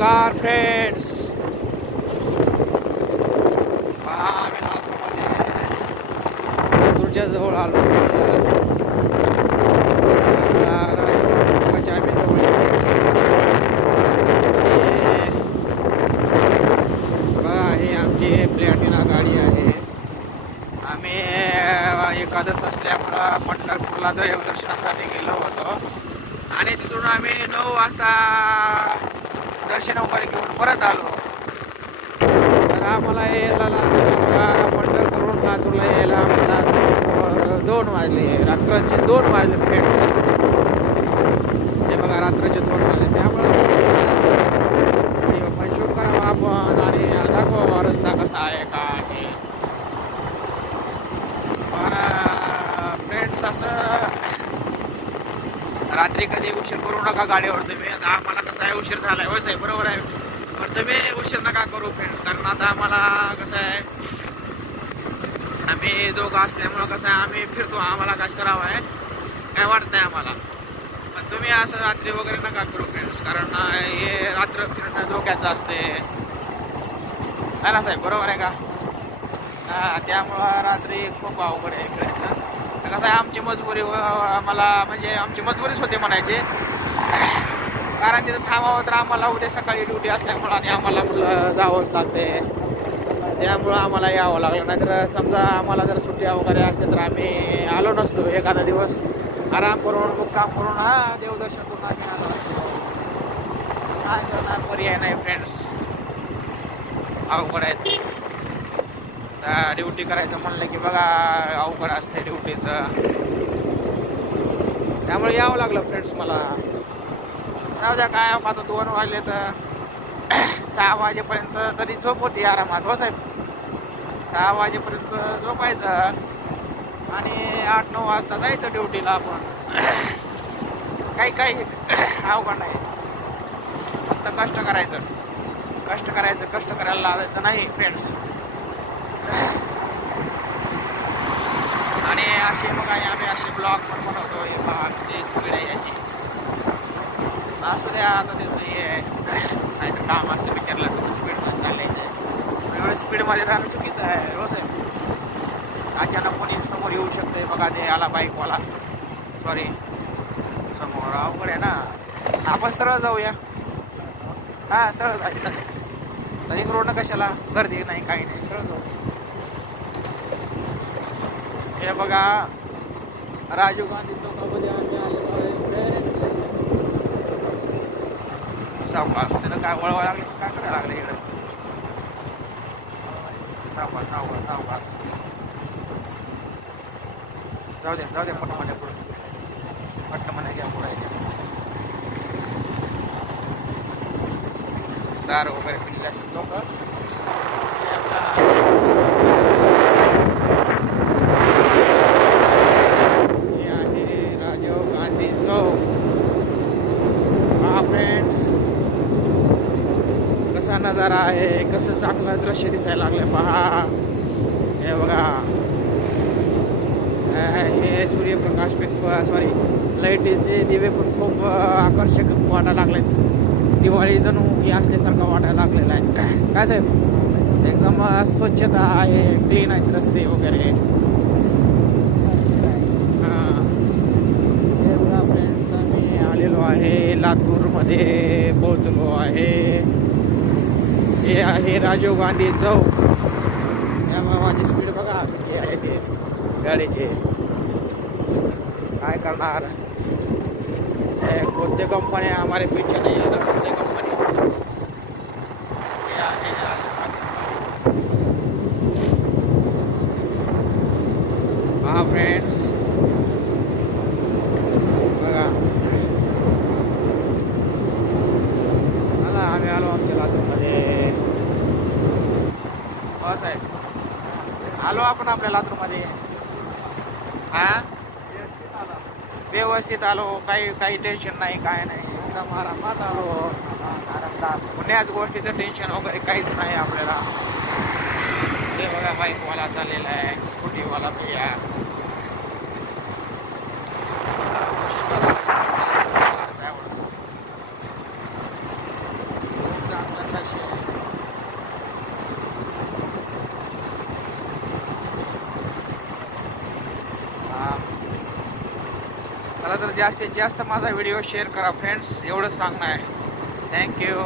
नमस्कार फ्रेंड्स, तुमच्या जवळ आलो. बघा, हे आमची प्लॅटिना गाडी आहे. आम्ही एकादश असल्यामुळं पंढरपूरला देवदर्शनासाठी गेलो होतो आणि तिथून आम्ही 9 वाजता दर्शन वगैरे घेऊन परत आलो. तर आम्हाला यायला पंढरपूरहून लातूरला यायला आम्हाला 2 वाजले, रात्रीचे 2 वाजले फ्रेंड. हे बघा, रात्रीचे 2 वाजले. त्यामुळे पण शूट करावं आपण आणि दाखवावा रस्ता कसा आहे का आहे. फ्रेंड्स, असं रात्री कधी उशीर करू नका गाडीवर तुम्ही. आता आम्हाला कसं आहे, उशीर झाला आहे. आहे बरोबर आहे, पण तुम्ही उशीर नका करू फ्रेंड्स. कारण आता आम्हाला कसं आहे, आम्ही दोघं असल्यामुळं कसं आहे, आम्ही फिरतो. आम्हाला काय सराव आहे, काय वाटत नाही आम्हाला. पण तुम्ही असं रात्री वगैरे नका करू फ्रेंड्स, कारण हे रात्र फिरणं धोक्याचं असते. आहे ना साहेब, बरोबर आहे का? त्यामुळं रात्री खूप अवघड आहे फिरायचं. कसं आहे, आमची मजबुरी आम्हाला, म्हणजे आमची मजबुरीच होते म्हणायचे. कारण तिथं थांबावं तर आम्हाला उद्या सकाळी ड्युटी असल्यामुळं आणि आम्हाला जावंच लागते. त्यामुळं आम्हाला यावं लागलं. नाहीतर समजा आम्हाला जर सुट्ट्या वगैरे असते तर आम्ही आलो नसतो. एखादा दिवस आराम करून, मुक्काम करून, देवदर्शन करून आम्ही आलो असतो. काय करणार, पर्याय नाही फ्रेंड्स. अवघड आहेत. ड्युटी करायचं म्हणलं की बघा, अवघड असते ड्युटीचं. त्यामुळे यावं लागलं फ्रेंड्स मला. जाऊ द्या, काय आता 2 वाजले तर 6 वाजेपर्यंत तरी झोप होती आरामात. हो साहेब, 6 वाजेपर्यंत झोपायचं आणि 8-9 वाजता जायचं ड्युटीला आपण. काही अवघड नाही. फक्त कष्ट करायचं, कष्ट करायला लावायचं नाही फ्रेंड्स. आणि असे बघा, आम्ही असे ब्लॉग पण बनवतो. हे बघा, किती स्पीड आहे याची. असू द्या, आता त्याचं हे नाहीतर काम असतं पिक्चरला, तुम्ही स्पीडमध्ये चालले. एवढं स्पीडमध्ये राहणं चुकीचं आहे. हो साहेब, अचानक कोणी समोर येऊ शकते. बघा, ते आला बाईकवाला, सॉरी, समोर. अवघड आहे ना. आपण सरळ जाऊया. सरळ जायचं. तरी रोडनं कशाला, गर्दी नाही, काही नाही, सरळ जाऊ. हे बघा, राजीव गांधी चौकामध्ये आम्ही आलेलो आहे. सावकाश, त्यानं काय वळवा लागले, काय करायला लागले इकडं. सावकाश. जाऊ द्या पटकन पुढे घ्या पुढे. दार वगैरे पिलेले असतात लोक. हे आहे राजीव गांधी चौक. फ्रेंड्स, कसा नजारा आहे, कसं चांगलं दृश्य दिसायला लागलं. पहा, हे बघा, हे सूर्यप्रकाश, सॉरी, लाईटीचे दिवे पण खूप आकर्षक वाटायला लागले. दिवाळी जणू हे असल्यासारखं वाटायला लागलेलं आहे. काय साहेब, एकदम स्वच्छता आहे, क्लीन आहेत रस्ते वगैरे. हे बघा फ्रेंड्स, आम्ही आलेलो आहे, लातूरमध्ये पोहोचलो आहे. हे आहे राजीव गांधी चौक. त्यामुळे माझी स्पीड बघा किती आहे ते गाडीची. काय करणार, कोणते कंपनी हमारे पीछे नहीं आता, कोणते कंपनी. फ्रेंड्स, बघा, आम्ही आलो आमच्या लातूरमध्ये. हो साहेब, आलो आपण आपल्या लातूरमध्ये. व्यवस्थित आलो, काही टेन्शन नाही, काय नाही. आरामात आलो. पुण्याच गोष्टीचं टेन्शन वगैरे काहीच नाही आपल्याला. ते बघा, बाईकवाला चाललेला आहे, स्कूटीवाला भैया. चला तर जास्तीत जास्त माझा व्हिडिओ शेअर करा फ्रेंड्स, एवढंच सांगणं आहे. थँक्यू.